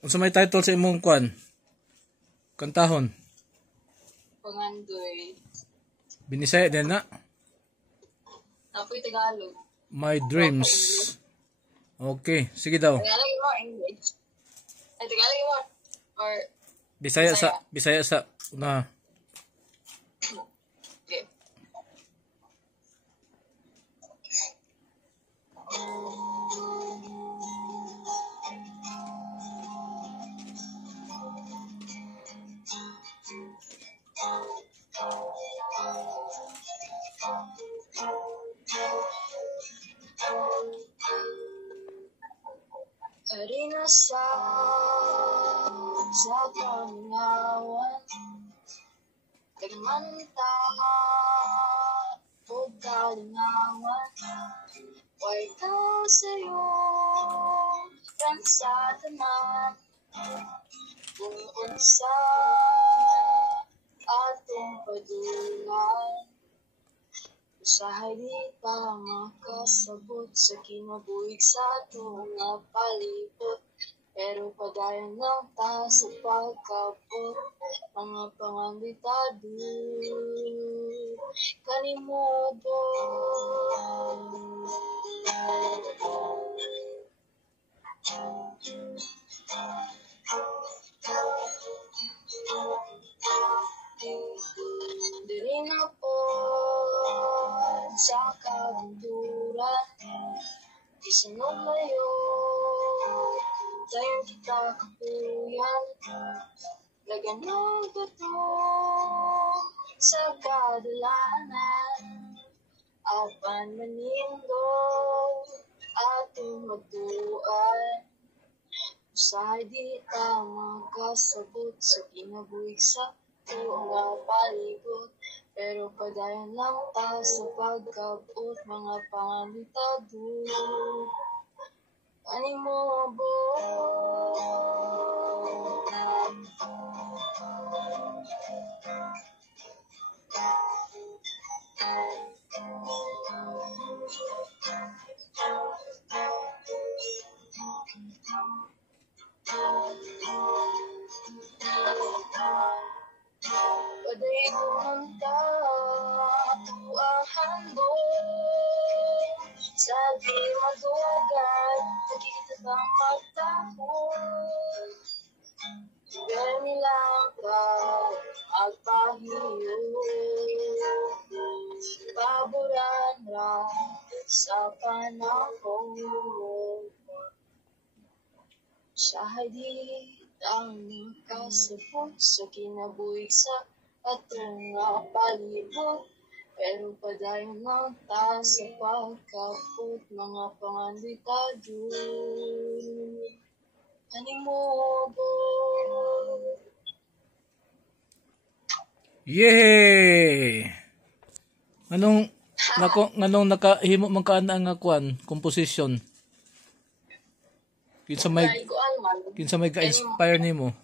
Unsa may title sa imong kwan? Kantahon. Pangandoy. Binisaya din na. Apoy Tagalog. My Dreams. Okay, sige daw. Tagalog mo English. Ay, Tagalog mo. Or Bisaya sa una. okay. Arena sa kamingawan, nagmanta o kalingawan, way ka sa'yo kan sa tanan, kung unsa atong padulan. Usahay di pa makasabot sa kinabuhig sa atong nga palibot, pero padayon lang ta sa pagkabot, mga pangambitado kanimobo. Diri na po sa kabunduran, isinumayo dayon kita kapuyan, laganong bato sa kadalanan, apan manindog ating magduan. Usahay di ta makasabot sa kinabuhig sa tuong nga palibot, pero padayon lang ta sa pagkabot, mga pangambitado kanimobo. Padayon ta tuang handog sa di madugan, nakikita bang magtahon, gani lang ka magpahiyo, paboran ra sa panahon. Usahay di ang makasabot sa kinabuhig sa atong nga palibot, pero padayon lang ta sa pagkabot, mga pangambitado kanimobo. Yay! Anong nakahimo man kaana nga kwan, composition? Kinsa may ka-inspire nimo?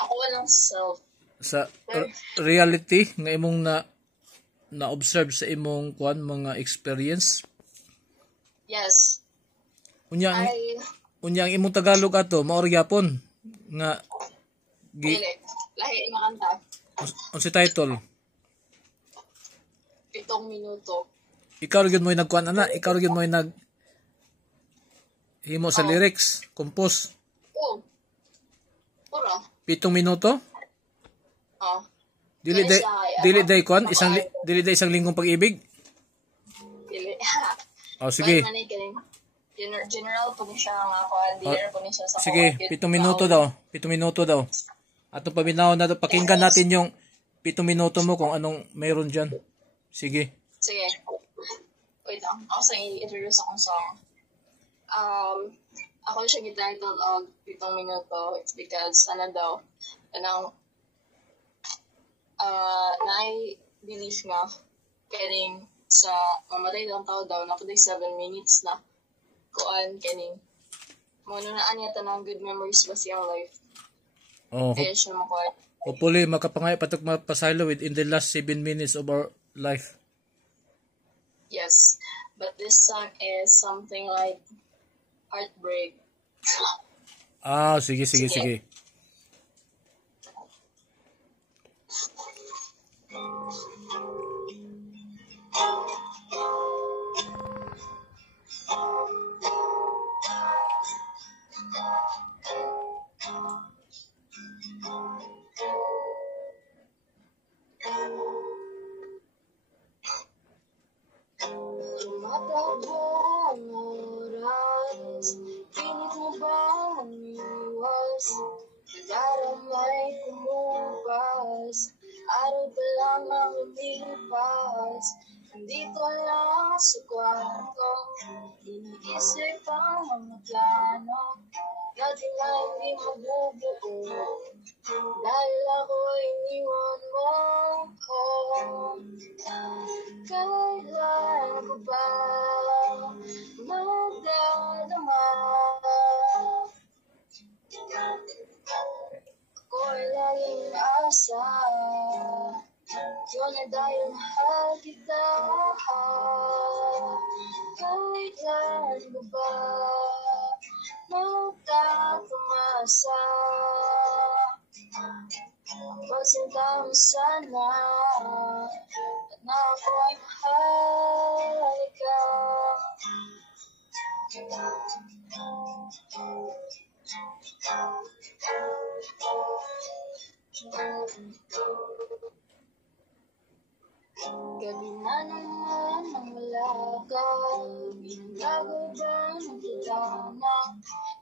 Ako walang self. Sa reality nga imong na-observe sa imong kwan mga experience? Yes. Unya ang imong Tagalog ato mao gyapon nga lahi nga kanta. Unsa title? 7 minuto. Ikaw gyud mo nagkuan ana, ikaw gyud mo nag himo sa lyrics, compose. Oh. Pura. 7 minuto? Oh. Dili day kwan, dili day isang linggong pag-ibig. Dili. Oh, sige. General po ni siya nga kwan, dili po ni siya sa sige, 7 minuto daw. 7 minuto daw. Atong paminaw na pakinggan natin yung 7 minuto mo kung anong mayroon diyan. Sige. Sige. Wait lang. Ako sa i-introduce akong song. Ako siya gititled og 7 minuto. It's because, na-believe nga, kaning sa mamatay ng tao daw, nakuday 7 minutes na. Kuan, kaning, muna na anya tanang good memories ba siyang life. Oh, Kaya siya makuha. hopefully, makapangay patok mapasaylo within the last 7 minutes of our life. Yes. But this song is something like heartbreak. Sige, sige, sige. Tumatakbo ang oras, pilit mo bang umiwas? Nagaramay kumupas, araw pa lang ang lumilipas. Nandito lang sa kwarto, iniisip ang mga plano natin na hindi mabubuo. Dahil ako'y iniwan mo, kailan ko ba magdadama? Ako'y laging asa, yun ay dahil mahal kita. Kailan ko ba magtatamasa? Pagsinta mo sana at na ako'y mahal ka. Gabi na naman ang malaga, ginagawa ba ng kitana?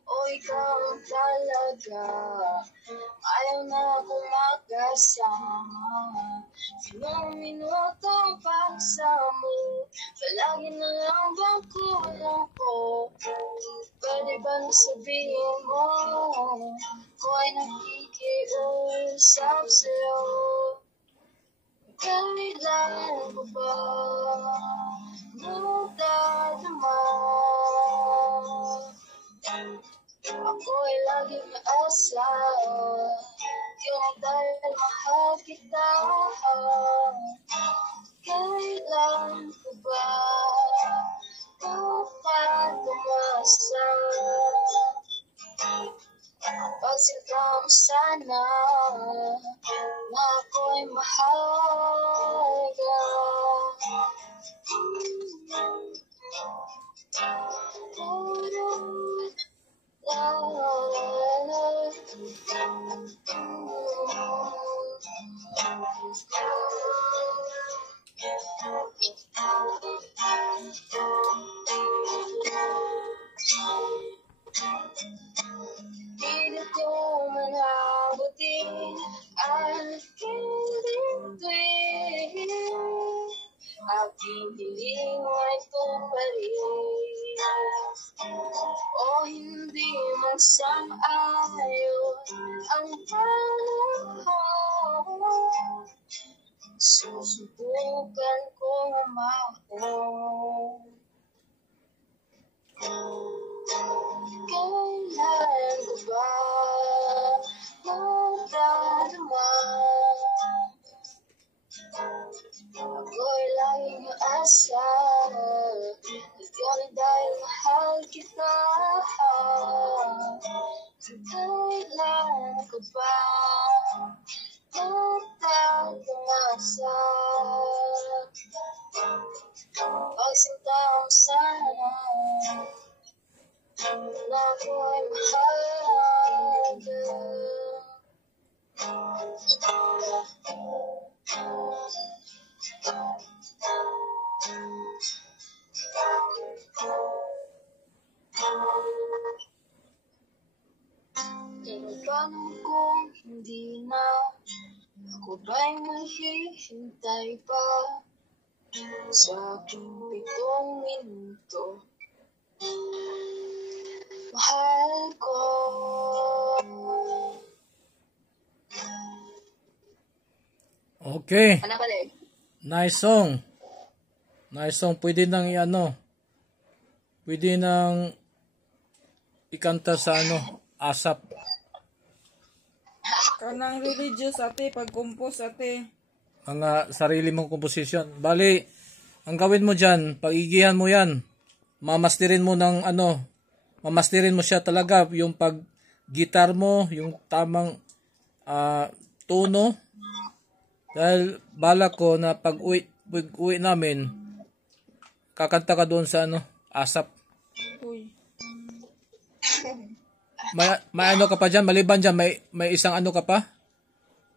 O ikaw ang talaga, ayaw na akong makasama. Ilang minuto ang pagsamo, palagi na lang bang kulang ko? Pwede ba nang sabihin mo, ko ay nakikiusap sa'yo? Kailan ko ba magdadama? Ako'y laging asa, yun ay dahil mahal kita. Kailan ko ba magtatamasa? Pagsinta mo sana na ako'y mahal ka. Hindi ko manabutin ang pinituin. Aking hiling ay tumarin, o hindi man sang-ayon ang panahon. Susubukan kong umahon. Kailan ko ba magdadama? Ako'y laging asa, at yun ay dahil mahal kita. Kailan ko ba magtatamasa? Pagsinta mo sana na ako'y mahal ka. Tinatanong kong hindi na, ako ba'y maghihintay pa sa aking 7 minuto? Mahal ko. Okay. Ano balik? Nice song. Nice song. Pwede nang pwede nang ikanta sa ASAP. Kanang religious ate, pag-compose ate. Ang sarili mong komposisyon. Bali, ang gawin mo dyan, pag-igihan mo yan, mamasterin mo ng mamasterin mo siya talaga, yung guitar mo, yung tamang tono. Dahil balak ko na pag uwi namin, kakanta ka doon sa ASAP. Uy. May ano ka pa dyan, maliban dyan, may isang ano ka pa?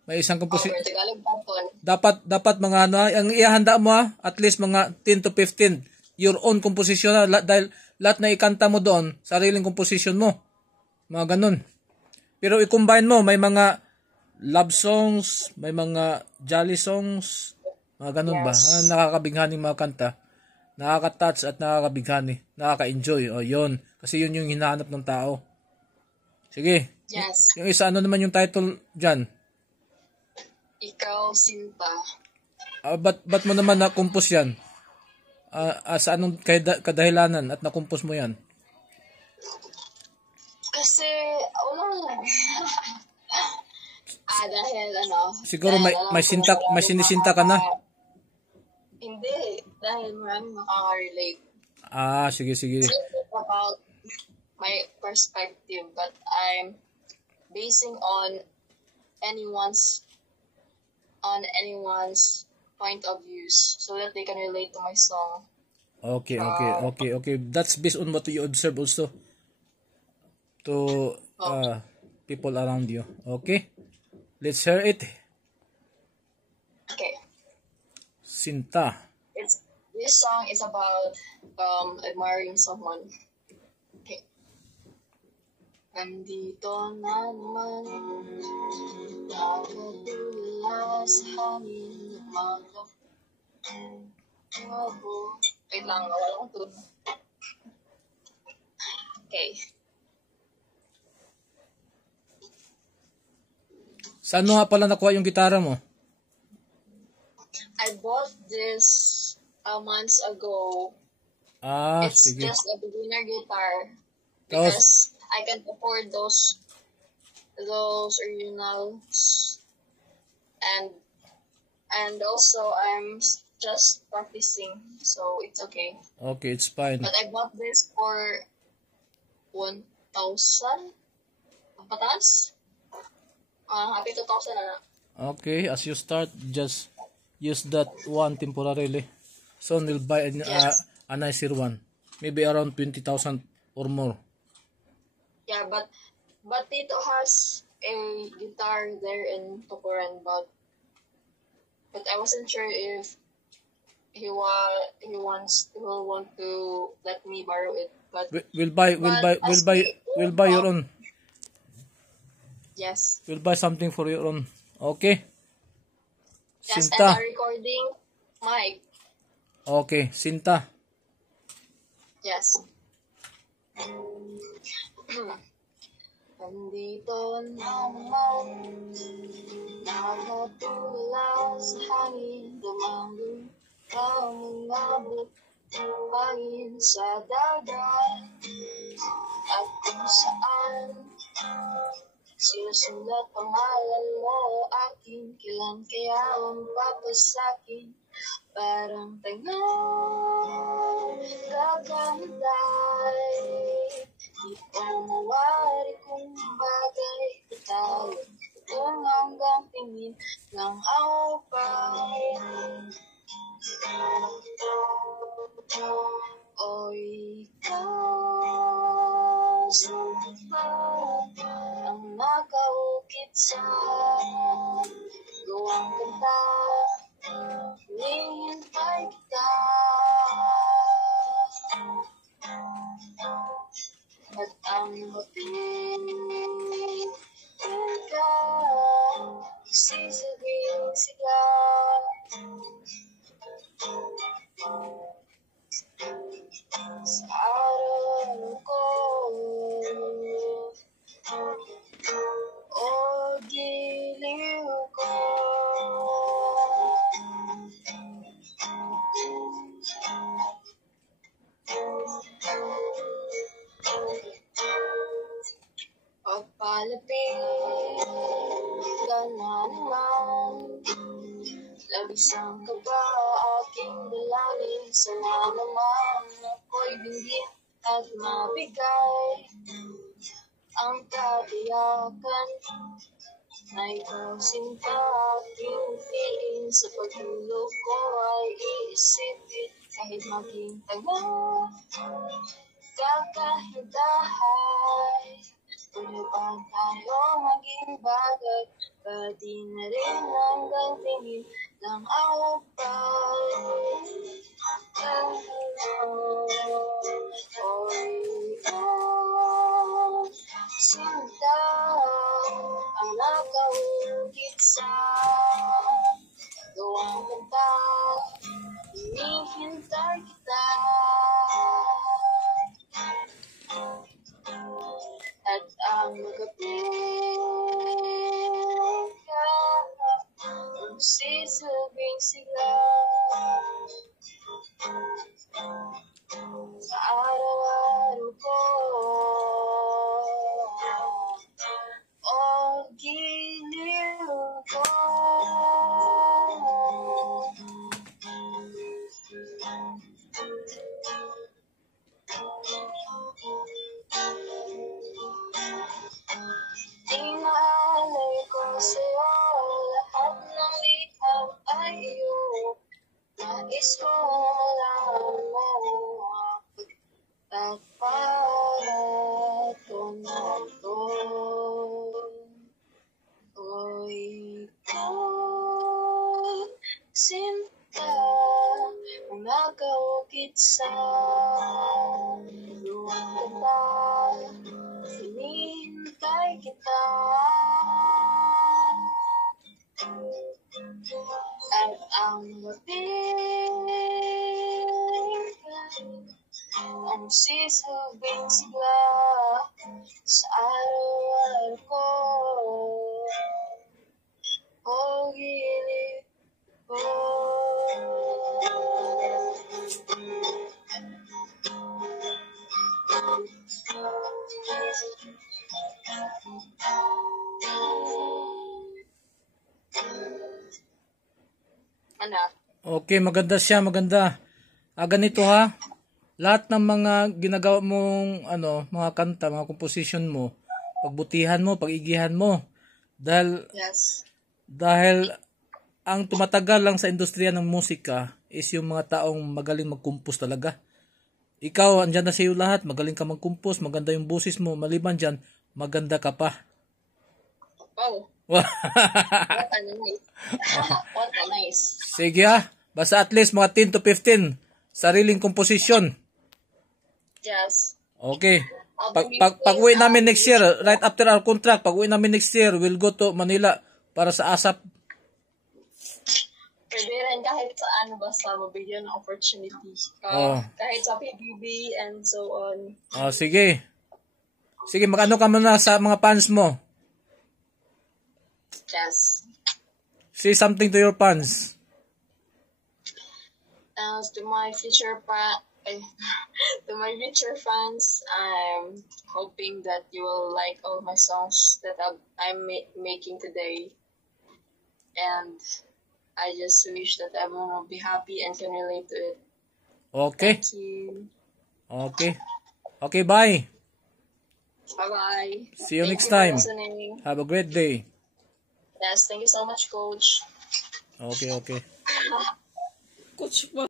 May isang composition. Tagalog Bapon. Dapat mga ang ihanda mo at least mga 10 to 15 your own composition dahil lahat na ikanta mo doon, sariling composition mo. Mga ganun. Pero i-combine mo, may mga love songs, may mga jolly songs, mga ganun ba? Nakakabighani mga kanta. Nakaka-touch at nakakabighani. Nakaka-enjoy. O, yun. Kasi yun yung hinahanap ng tao. Sige. Yes. Yung isa, ano naman yung title dyan? Ikaw, Sinta. Ba't mo naman na-compose yan? Sa anong kadahilanan at na-compose mo yan? Kasi, wala lang. Dahil Siguro may sinisinta ka na? Hindi. Dahil maraming makaka-relate. Sige. About my perspective, but I'm basing on anyone's point of views so that they can relate to my song. Okay. That's based on what you observe also to people around you. Okay? Let's hear it. Okay. Sinta. This song is about admiring someone. Okay. Nandito na naman, nakatula sa hangin, lumago. Wait lang, wala akong tune. Okay. Saan mo nga pala nakuha yung gitara mo? I bought this months ago. It's Sige. just a beginner guitar because I can't afford those originals, and also I'm just practicing, so it's okay. Okay, it's fine. But I bought this for 1,000 patas. Happy 2,000 na. Okay, as you start, just use that one temporarily. Soon we'll buy a nicer one. Maybe around 20,000 or more. Yeah, but Tito has a guitar there in Tukuran, but I wasn't sure if he will want to let me borrow it. But We'll buy your own. Yes. We'll buy something for your own. Okay? Yes, Sinta. and a recording mic. Okay, Sinta. Yes. Nandito naman, nakatula sa hangin, dumangin, kamingabot, hangin sa dagat, at kung saan, sinusulat pangalan mo akin, kailan kaya ang papasakin, parang tagal, gagantay. Di pa mawari kung bagay tayo kung hanggang tingin ng awpay. O ikaw, sumpa ang nakaukit sa gawang kanta, hinihintay kita. At ang mapit ikaw, sisabing sigla. Sa araw ko, o giliw ko, pagpalapit ka na naman, labis ang kaba aking dalangin, sana naman ako'y binggit at mabigay ang katiyakan na ikaw sinta aking tiin sa pagtulog ko ay iisipin kahit maging tagal kakahidahay pwede pa tayo maging bagay pati na rin hanggang tingin ng awal sinta ang nakaungkit sa gawang kanta hinihintay kita at ang magapiling ka kung sisubing sigla sa araw-araw ko o giliw ko inaalay ko sa'yo lahat ng liham ay iyo nais ko malaman mo pagpaparaton na ito o ikaw sinta ang nakaukit sa luwang ganda hinihintay kita at ang mapiling ang sisubing sigla sa araw-araw ko o gilid ko anak. Okay, maganda siya, maganda. Ganito ha. Lahat ng mga ginagawa mong mga kanta, mga composition mo, pagbutihan mo, pag-igihan mo. Dahil Yes. dahil ang tumatagal lang sa industriya ng musika is yung mga taong magaling mag-compose talaga. Ikaw, andyan na sa iyo lahat, magaling ka mag-compose, maganda yung boses mo, maliban dyan, maganda ka pa. Wow. What a nice. What a nice. Sige ha, basta at least mga 10 to 15 sariling komposisyon. Yes. Okay. Pag-uwi namin next year, right after our contract, pag-uwi namin next year, we'll go to Manila para sa ASAP. Pwede rin kahit sa basta mabigyan ng opportunity. Kahit sa PBB and so on. Sige. Sige, mag-ano ka muna sa mga fans mo. Yes. Say something to your fans. To my future fans, I'm hoping that you will like all my songs that I'm making today, and I just wish that everyone will be happy and can relate to it. Okay. Thank you. Okay. Okay, bye. Bye-bye. See you Thank next you for time. listening. Have a great day. Yes, thank you so much, Coach. Okay. Coach pa.